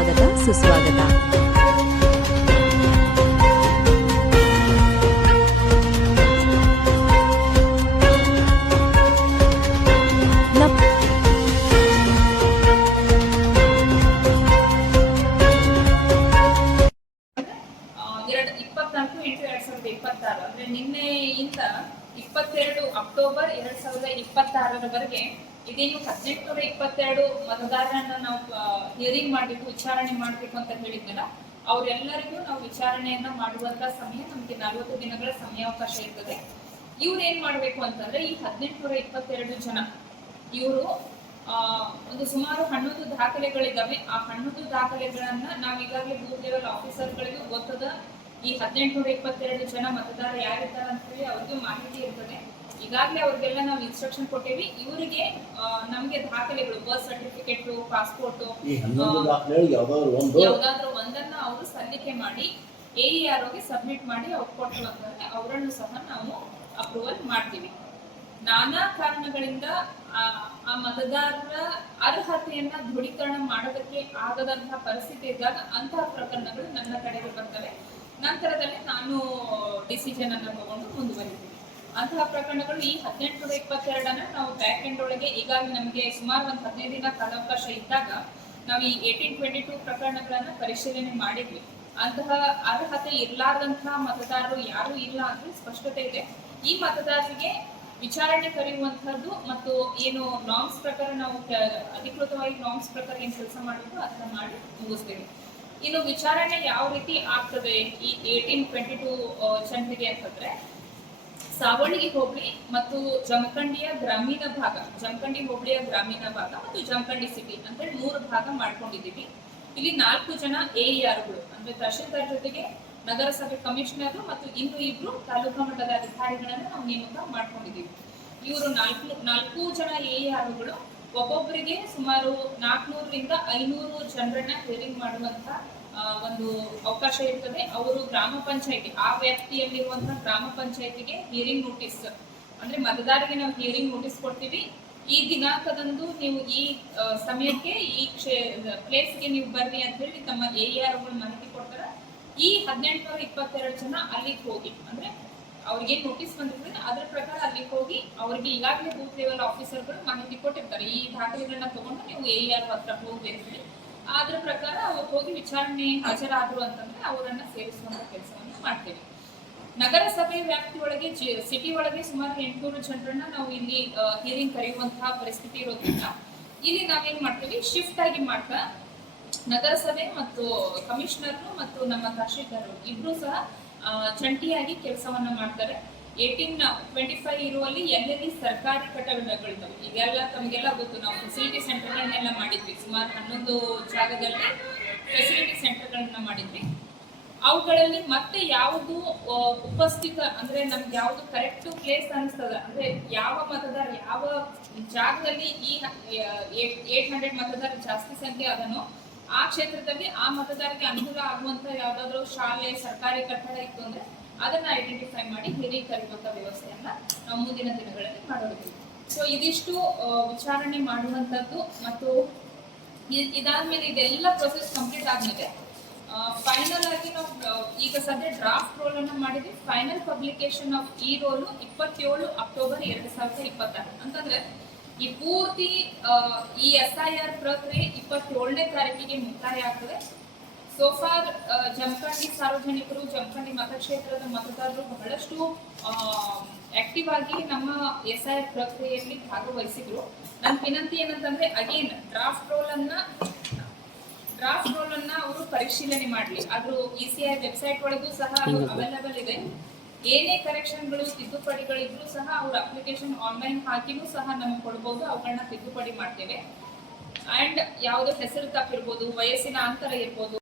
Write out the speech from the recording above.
ಸ್ವಾಗತ ಸುಸ್ವಾಗತ. ಅಂದ್ರೆ ನಿನ್ನೆಯಿಂದ 22 ಅಕ್ಟೋಬರ್ 2026 ಇದೇನು 1822 ಮತದಾರರನ್ನ ನಾವು ಹಿಯರಿಂಗ್ ಮಾಡಬೇಕು, ವಿಚಾರಣೆ ಮಾಡಬೇಕು ಅಂತ ಹೇಳಿದ್ನಲ್ಲ, ಅವರೆಲ್ಲರಿಗೂ ನಾವು ವಿಚಾರಣೆಯನ್ನ ಮಾಡುವಂತ ಸಮಯ ನಮ್ಗೆ 40 ದಿನಗಳ ಸಮಯಾವಕಾಶ ಇರ್ತದೆ. ಇವ್ರು ಏನ್ ಮಾಡ್ಬೇಕು ಅಂತಂದ್ರೆ, ಈ 1822 ಜನ ಇವರು ಒಂದು ಸುಮಾರು 11 ದಾಖಲೆಗಳಿದ್ದಾವೆ. ಆ 11 ದಾಖಲೆಗಳನ್ನ ನಾವು ಈಗಾಗಲೇ ಬೂತ್ ಲೆವೆಲ್ ಆಫೀಸರ್ಗಳಿಗೂ ಗೊತ್ತದ. ಈ 1822 ಜನ ಮತದಾರ ಯಾರಿದ್ದಾರೆ ಅಂತ ಹೇಳಿ ಅವ್ರಿಗೆ ಮಾಹಿತಿ ಇರ್ತದೆ. ಈಗಾಗಲೇ ಅವ್ರಿಗೆಲ್ಲ ನಾವು ಇನ್ಸ್ಟ್ರಕ್ಷನ್ ಕೊಟ್ಟೇವಿ. ಇವರಿಗೆ ನಮಗೆ ದಾಖಲೆಗಳು, ಬರ್ತ್ ಸರ್ಟಿಫಿಕೇಟ್, ಪಾಸ್ಪೋರ್ಟ್, ಯಾವ್ದಾದ್ರು ಒಂದನ್ನ ಅವರು ಸಲ್ಲಿಕೆ ಮಾಡಿ AEROಗೆ ಸಬ್ಮಿಟ್ ಮಾಡಿ ಅವ್ರು ಕೊಟ್ಟು ಅಂತಂದ್ರೆ ಅವರನ್ನು ಸಹ ನಾವು ಅಪ್ರೂವಲ್ ಮಾಡ್ತೀವಿ. ನಾನಾ ಕಾರಣಗಳಿಂದ ಆ ಮತದಾರರ ಅರ್ಹತೆಯನ್ನ ದೃಢೀಕರಣ ಮಾಡೋದಕ್ಕೆ ಆಗದಂತಹ ಪರಿಸ್ಥಿತಿ ಇದ್ದಾಗ ಅಂತಹ ಪ್ರಕರಣಗಳು ನನ್ನ ಕಡೆಗೆ ಬರ್ತವೆ. ನಂತರದಲ್ಲಿ ನಾನು ಡಿಸಿಷನ್ ಅನ್ನು ತಗೊಂಡು ಮುಂದುವರಿತೀವಿ. ಅಂತಹ ಪ್ರಕರಣಗಳು ಈ 1822 ನಾವು ಬ್ಯಾಕ್ ಎಂಡ್ ಒಳಗೆ ಈಗಾಗಲೇ ನಮಗೆ ಸುಮಾರು ಒಂದು 15 ದಿನ ಕಾಲಾವಕಾಶ ಇದ್ದಾಗ ನಾವು ಈ 1822 ಪ್ರಕರಣಗಳನ್ನ ಪರಿಶೀಲನೆ ಮಾಡಿದ್ವಿ. ಅಂತಹ ಅರ್ಹತೆ ಇರ್ಲಾರ್ದಂತಹ ಮತದಾರರು ಯಾರು ಇಲ್ಲ ಅಂದ್ರೆ ಸ್ಪಷ್ಟತೆ ಇದೆ. ಈ ಮತದಾರರಿಗೆ ವಿಚಾರಣೆ ಕರೆಯುವಂತಹದ್ದು ಮತ್ತು ಏನು ನಾರ್ಮ್ಸ್ ಪ್ರಕಾರ ನಾವು ಅಧಿಕೃತವಾಗಿ ನಾರ್ಮ್ಸ್ ಪ್ರಕಾರ ಏನು ಕೆಲಸ ಮಾಡಬೇಕು ಅದನ್ನ ಮಾಡಿ ಮುಗಿಸ್ತೇವೆ. ಇನ್ನು ವಿಚಾರಣೆ ಯಾವ ರೀತಿ ಆಗ್ತದೆ ಈ 1822 ಜನರಿಗೆ ಅಂತಂದ್ರೆ, ಸಾವಳಗಿ ಹೋಬಳಿ ಮತ್ತು ಜಮಖಂಡಿಯ ಗ್ರಾಮೀಣ ಭಾಗ, ಜಮಖಂಡಿ ಹೋಬಳಿಯ ಗ್ರಾಮೀಣ ಭಾಗ ಮತ್ತು ಜಮಖಂಡಿ ಸಿಟಿ ಅಂತ ಹೇಳಿ 3 ಭಾಗ ಮಾಡ್ಕೊಂಡಿದ್ದೀವಿ. ಇಲ್ಲಿ 4 ಜನ AERಗಳು ಅಂದ್ರೆ ತಹಶೀಲ್ದಾರ್ ಜೊತೆಗೆ ನಗರಸಭೆ ಕಮಿಷನರ್ ಮತ್ತು ಇನ್ನು 2 ತಾಲೂಕಾ ಮಟ್ಟದ ಅಧಿಕಾರಿಗಳನ್ನ ನಾವು ನೇಮಕ ಮಾಡ್ಕೊಂಡಿದ್ದೀವಿ. ಇವರು 4 ಜನ AERಗಳು ಒಬ್ಬೊಬ್ಬರಿಗೆ ಸುಮಾರು 400 ರಿಂದ 500 ಜನರನ್ನ ಹಿಯರಿಂಗ್ ಮಾಡುವಂತ ಒಂದು ಅವಕಾಶ ಇರ್ತದೆ. ಅವರು ಗ್ರಾಮ ಪಂಚಾಯತಿ, ಆ ವ್ಯಾಪ್ತಿಯಲ್ಲಿರುವಂತಹ ಗ್ರಾಮ ಪಂಚಾಯತಿಗೆ ಹಿಯರಿಂಗ್ ನೋಟಿಸ್ ಅಂದ್ರೆ ಮತದಾರರಿಗೆ ನಾವು ಹಿಯರಿಂಗ್ ನೋಟಿಸ್ ಕೊಡ್ತೀವಿ. ಈ ದಿನಾಂಕದಂದು ನೀವು ಈ ಸಮಯಕ್ಕೆ ಈ ಪ್ಲೇಸ್ಗೆ ನೀವು ಬರ್ರಿ ಅಂತ ಹೇಳಿ ತಮ್ಮ AERಗಳು ಮಾಹಿತಿ ಕೊಡ್ತಾರೆ. ಈ 1822 ಜನ ಅಲ್ಲಿಗೆ ಹೋಗಿ, ಅಂದ್ರೆ ಅವ್ರಿಗೆ ನೋಟಿಸ್ ಬಂದಿರ್ತದೆ ಅದ್ರ ಪ್ರಕಾರ ಅಲ್ಲಿಗೆ ಹೋಗಿ ಅವ್ರಿಗೆ ಈಗಾಗಲೇ ಬೂತ್ ಲೆವೆಲ್ ಆಫೀಸರ್ಗಳು ಮಾಹಿತಿ ಕೊಟ್ಟಿರ್ತಾರೆ. ಈ ದಾಖಲೆಗಳನ್ನ ತಗೊಂಡು ನೀವು AER ಹತ್ರ ಹೋಗ್ಬೇಕು ಹೇಳಿ ಅದ್ರ ಪ್ರಕಾರ ಅವ್ರು ಹೋಗಿ ವಿಚಾರಣೆ ಹಾಜರಾದ್ರು ಅಂತಂದ್ರೆ ಅವರನ್ನ ಸೇರಿಸುವಂತ ಕೆಲಸವನ್ನ ಮಾಡ್ತೇವೆ. ನಗರಸಭೆ ವ್ಯಾಪ್ತಿ ಒಳಗೆ ಸಿಟಿ ಒಳಗೆ ಸುಮಾರು 800 ಜನರನ್ನ ನಾವು ಇಲ್ಲಿ ಹಿಯರಿಂಗ್ ಕರೆಯುವಂತಹ ಪರಿಸ್ಥಿತಿ ಇರೋದ್ರಿಂದ ಇಲ್ಲಿ ನಾವೇನ್ ಮಾಡ್ತೀವಿ, ಶಿಫ್ಟ್ ಆಗಿ ಮಾಡ್ತಾ ನಗರಸಭೆ ಮತ್ತು ಕಮಿಷನರ್ ಮತ್ತು ನಮ್ಮ ತಹಶೀಲ್ದಾರರು ಇಬ್ರು ಸಹ ಜಂಟಿಯಾಗಿ ಕೆಲಸವನ್ನ ಮಾಡ್ತಾರೆ. 1825 ಇರುವಲ್ಲಿ ಎಲ್ಲೆಲ್ಲಿ ಸರ್ಕಾರಿ ಕಟ್ಟಡಗಳಿದ್ದಾವೆ, ಈಗೆಲ್ಲ ತಮಗೆಲ್ಲ ಗೊತ್ತು, ನಾವು ಫೆಸಿಲಿಟಿ ಸೆಂಟರ್ಗಳನ್ನೆಲ್ಲ ಮಾಡಿದ್ವಿ. ಸುಮಾರು 11 ಜಾಗದಲ್ಲಿ ಫೆಸಿಲಿಟಿ ಸೆಂಟರ್ಗಳನ್ನ ಮಾಡಿದ್ವಿ. ಅವುಗಳಲ್ಲಿ ಮತ್ತೆ ಯಾವುದು ಉಪಸ್ಥಿತ ಅಂದ್ರೆ ನಮ್ಗೆ ಯಾವುದು ಕರೆಕ್ಟ್ ಪ್ಲೇಸ್ ಅನಿಸ್ತದ ಅಂದ್ರೆ ಯಾವ ಮತದಾರ ಯಾವ ಜಾಗದಲ್ಲಿ ಈ 800 ಮತದಾರ ಜಾಸ್ತಿ ಸಂಖ್ಯೆ ಅದನ್ನು ಆ ಕ್ಷೇತ್ರದಲ್ಲಿ ಆ ಮತದಾರರಿಗೆ ಅನುಕೂಲ ಆಗುವಂತ ಯಾವ್ದಾದ್ರು ಶಾಲೆ, ಸರ್ಕಾರಿ ಕಟ್ಟಡ ಇತ್ತು ಅಂದ್ರೆ ಅದನ್ನ ಐಡೆಂಟಿಫೈ ಮಾಡಿ ಹಿಯರಿಂಗ್ ಕರೆಯುವಂತ ವ್ಯವಸ್ಥೆಯನ್ನ ನಾವು ಮುಂದಿನ ದಿನಗಳಲ್ಲಿ ಮಾಡೋದಿಲ್ಲ. ಸೊ ಇದಿಷ್ಟು ವಿಚಾರಣೆ ಮಾಡುವಂತದ್ದು. ಮತ್ತು ಇದಾದ್ಮೇಲೆ ಇದೆಲ್ಲ ಪ್ರೊಸೆಸ್ ಕಂಪ್ಲೀಟ್ ಆದ್ಮೇಲೆ ಫೈನಲ್ ಆಗಿ ನಾವು ಈಗ ಸದ್ಯ ಡ್ರಾಫ್ಟ್ ರೋಲ್ ಅನ್ನ ಮಾಡಿದ್ವಿ. ಫೈನಲ್ ಪಬ್ಲಿಕೇಶನ್ ಆಫ್ ಈ ರೋಲು 27 ಅಕ್ಟೋಬರ್ 2026 ಅಂತಂದ್ರೆ ಈ ಪೂರ್ತಿ ಈ SIR ಪ್ರಕ್ರಿಯೆ 27ನೇ ತಾರೀಕಿಗೆ ಮುಕ್ತಾಯ ಆಗ್ತದೆ. ಸೋಫಾರ್ ಜಮಖಂಡಿ ಸಾರ್ವಜನಿಕರು, ಜಮಖಂಡಿ ಮತಕ್ಷೇತ್ರದ ಮತದಾರರು ಬಹಳಷ್ಟು ಆಕ್ಟಿವ್ ಆಗಿ ನಮ್ಮ SIR ಪ್ರಕ್ರಿಯೆಯಲ್ಲಿ ಭಾಗವಹಿಸಿದ್ರು. ನನ್ನ ವಿನಂತಿ ಏನಂತಂದ್ರೆ, ಅಗೇನ್ ಡ್ರಾಫ್ಟ್ ರೋಲ್ ಅನ್ನ ಅವರು ಪರಿಶೀಲನೆ ಮಾಡಲಿ. ಅದು ECI ವೆಬ್ಸೈಟ್ ಒಳಗೂ ಸಹ ಅವೈಲೇಬಲ್ ಇದೆ. ಏನೇ ಕರೆಕ್ಷನ್ಗಳು, ತಿದ್ದುಪಡಿಗಳಿದ್ರು ಸಹ ಅವ್ರ ಅಪ್ಲಿಕೇಶನ್ ಆನ್ಲೈನ್ ಹಾಕಿನೂ ಸಹ ನಮಗೆ ಕೊಡ್ಬೋದು. ಅವುಗಳನ್ನ ತಿದ್ದುಪಡಿ ಮಾಡ್ತೇವೆ. ಅಂಡ್ ಯಾವುದೇ ಹೆಸರು ತಪ್ಪಿರ್ಬೋದು, ವಯಸ್ಸಿನ ಅಂತರ ಇರ್ಬೋದು,